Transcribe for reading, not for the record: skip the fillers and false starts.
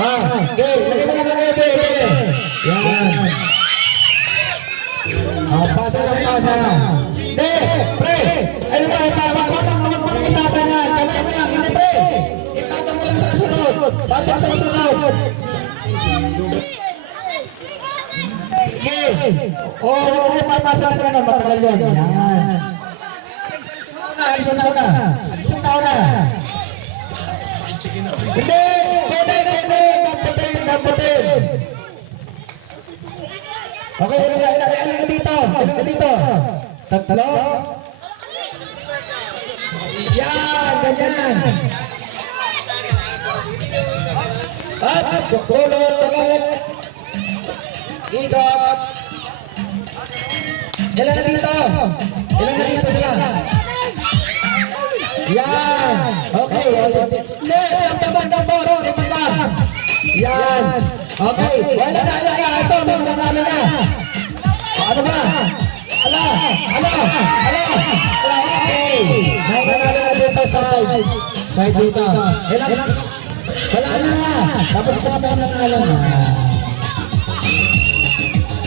Okay, lagay mo lang lagay. Yan. Pasa lang, pasa. Hindi, pre. Ano ba, huwag mo nang isapan yan. Kamay mo lang, hindi pre. Ipatong mo lang sa sunod. Patong sa sunod. Okay. Huwag kayo papasa ka na, matagal yun. Yan. Alisun na una. Hindi! Damputin! Okay, ilan dito? Tatlo? Yan, ganyan. Kulot, balik. Ikot. Ilan na dito sila? Yan. Okay. Dampot. Yan. Okay. Wala na. Ito, nanalo na. Ano ba? Ala. Okay. Nanalo na dito sa side dito. Wala na. Tapos na ba nanalo na?